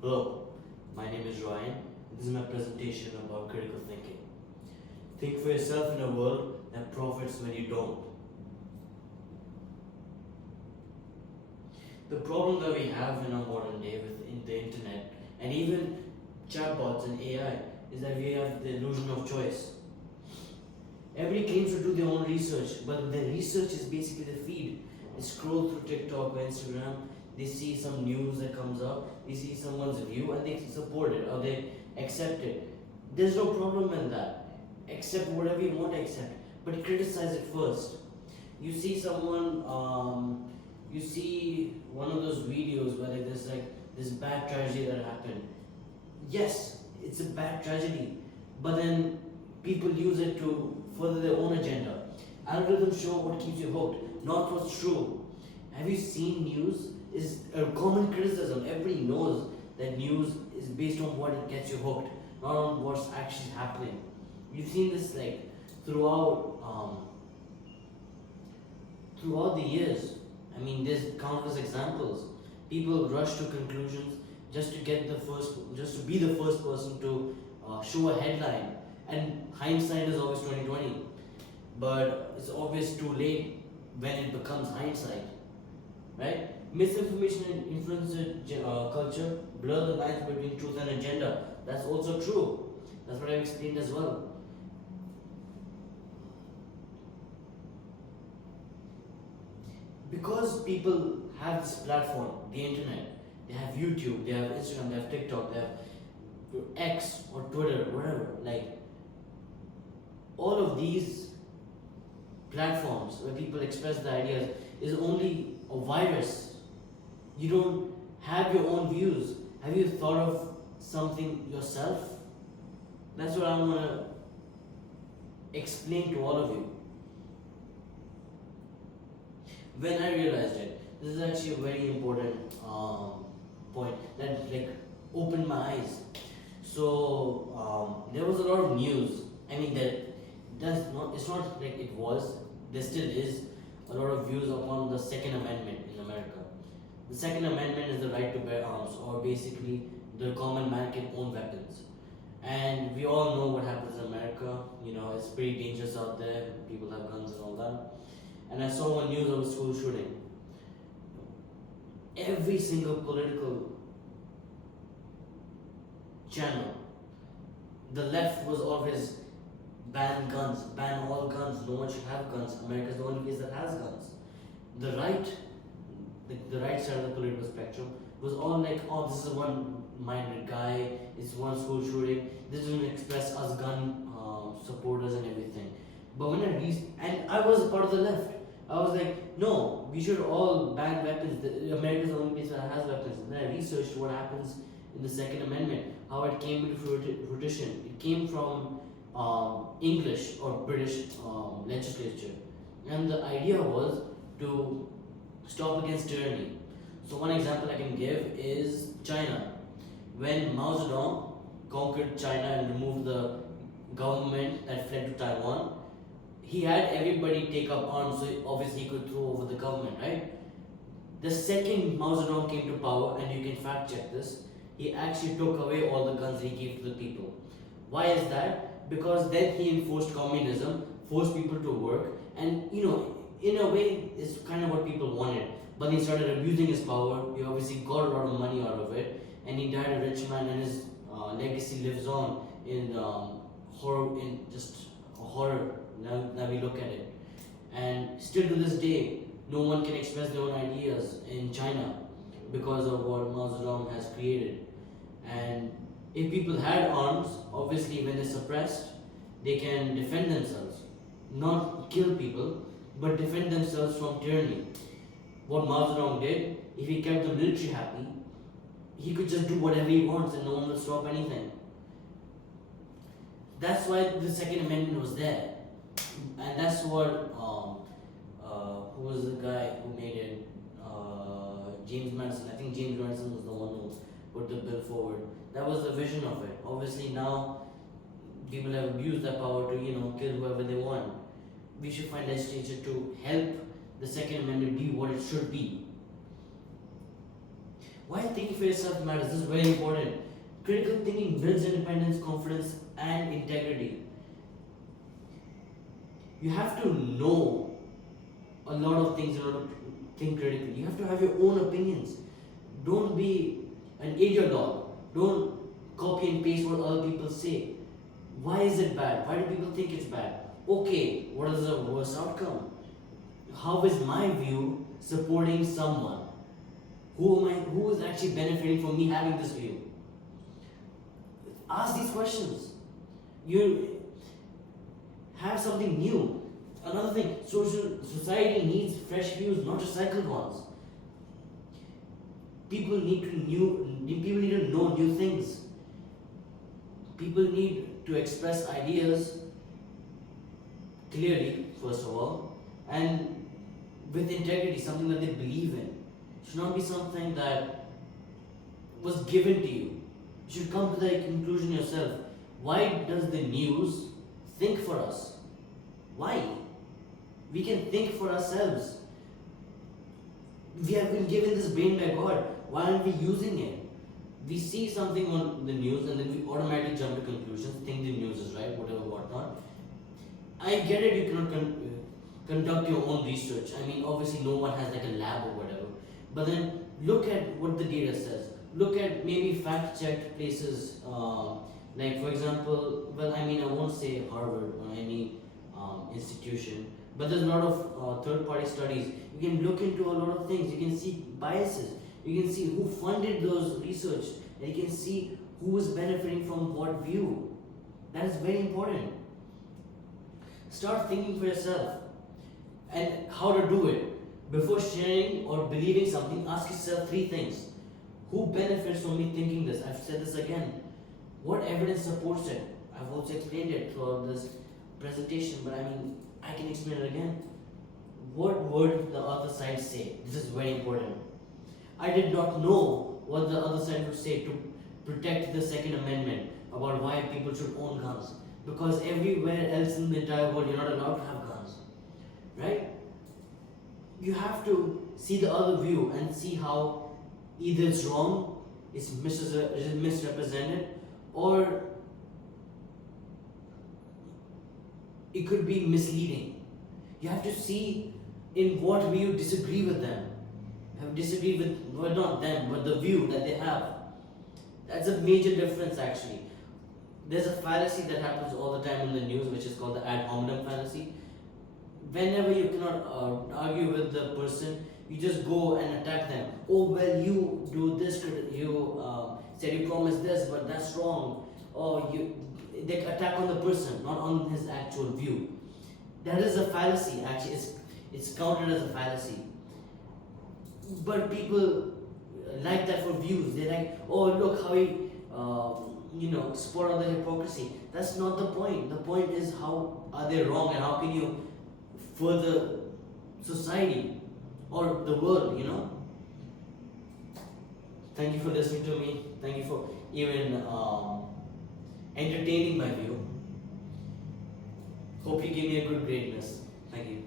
Hello, my name is Ryan. This is my presentation about critical thinking. Think for yourself in a world that profits when you don't. The problem that we have in our modern day with the internet and even chatbots and AI is that we have the illusion of choice. Everybody claims to do their own research, but the research is basically the feed. They scroll through TikTok or Instagram, they see some news that comes up, they see someone's view and they support it or they accept it. There's no problem in that. Accept whatever you want to accept, but criticize it first. You see someone, you see one of those videos where there's like this bad tragedy that happened. Yes, it's a bad tragedy, but then people use it to further their own agenda. Algorithms show what keeps you hooked, not what's true. Have you seen news? Is a common criticism. Everybody knows that news is based on what it gets you hooked, not on what's actually happening. You've seen this like throughout the years. I mean, there's countless examples. People rush to conclusions just to be the first person to show a headline. And hindsight is always 2020, but it's always too late when it becomes hindsight, right? Misinformation and influencer culture blur the lines between truth and agenda. That's also true. That's what I've explained as well. Because people have this platform, the internet, they have YouTube, they have Instagram, they have TikTok, they have X or Twitter, whatever. Like all of these platforms where people express their ideas is only a virus. You don't have your own views. Have you thought of something yourself? That's what I want to explain to all of you. When I realized it, this is actually a very important point that like opened my eyes. So there was a lot of news. I mean it's not like it was. There still is a lot of views upon the Second Amendment in America. The Second Amendment is the right to bear arms, or basically the common man can own weapons. And we all know what happens in America. You know, it's pretty dangerous out there. People have guns and all that. And I saw one news of a school shooting. Every single political channel, the left was always ban guns, ban all guns, no one should have guns. America is the only place that has guns. The right, the right side of the political spectrum, was all like, oh, this is a one-minded guy, it's one school shooting, this doesn't express us gun supporters and everything. But when I was a part of the left, I was like, no, we should all ban weapons. America is the only place that has weapons. And then I researched what happens in the Second Amendment, how it came into fruition. It came from English or British legislature. And the idea was to stop against tyranny. So one example I can give is China. When Mao Zedong conquered China and removed the government that fled to Taiwan, he had everybody take up arms, so obviously he could throw over the government, right? The second Mao Zedong came to power, and you can fact check this, he actually took away all the guns he gave to the people. Why is that? Because then he enforced communism, forced people to work, and in a way, it's kind of what people wanted. But he started abusing his power. He obviously got a lot of money out of it, and he died a rich man, and his legacy lives on in horror, in just horror. Now we look at it, and still to this day, no one can express their own ideas in China because of what Mao Zedong has created. And if people had arms, obviously when they're suppressed, they can defend themselves, not kill people, but defend themselves from tyranny. What Mao Zedong did, if he kept the military happy, he could just do whatever he wants and no one will stop anything. That's why the Second Amendment was there. And that's what who was the guy who made it? James Madison. I think James Madison was the one who put the bill forward. That was the vision of it. Obviously now people have abused their power to kill whoever they want. We should find legislature to help the Second Amendment be what it should be. Why thinking for yourself matters? This is very important. Critical thinking builds independence, confidence, and integrity. You have to know a lot of things in order to think critically. You have to have your own opinions. Don't be an ideologue. Don't copy and paste what other people say. Why is it bad? Why do people think it's bad? Okay, what is the worst outcome? How is my view supporting someone? Who is actually benefiting from me having this view? Ask these questions. You have something new. Another thing, society needs fresh views, not recycled ones. People need to know new things. People need to express ideas clearly, first of all, and with integrity, something that they believe in. It should not be something that was given to you. You should come to the conclusion yourself. Why does the news think for us? Why? We can think for ourselves. We have been given this brain by God. Why aren't we using it? We see something on the news and then we automatically jump to conclusions, think the news is right, whatever, whatnot. I get it, you cannot conduct your own research. I mean, obviously, no one has like a lab or whatever. But then look at what the data says. Look at maybe fact checked places, like for example, well, I mean, I won't say Harvard or any institution, but there's a lot of third party studies. You can look into a lot of things. You can see biases. You can see who funded those research. And you can see who is benefiting from what view. That is very important. Start thinking for yourself and how to do it. Before sharing or believing something, ask yourself three things. Who benefits from me thinking this? I've said this again. What evidence supports it? I've also explained it throughout this presentation, but I mean, I can explain it again. What would the other side say? This is very important. I did not know what the other side would say to protect the Second Amendment about why people should own guns. Because everywhere else in the entire world, you're not allowed to have guns. Right? You have to see the other view and see how either it's wrong, it's misrepresented, or it could be misleading. You have to see in what way you disagree with them. Have disagreed with, well, not them, but the view that they have. That's a major difference actually. There's a fallacy that happens all the time in the news, which is called the ad hominem fallacy. Whenever you cannot argue with the person, you just go and attack them. Oh, well, you do this, you said you promised this, but that's wrong. Or they attack on the person, not on his actual view. That is a fallacy, actually. It's counted as a fallacy. But people like that for views. They're like, oh, look how he, spot on the hypocrisy. That's not the point. The point is how are they wrong and how can you further society or the world, Thank you for listening to me. Thank you for even entertaining my view. Hope you give me a good grade, miss. Thank you.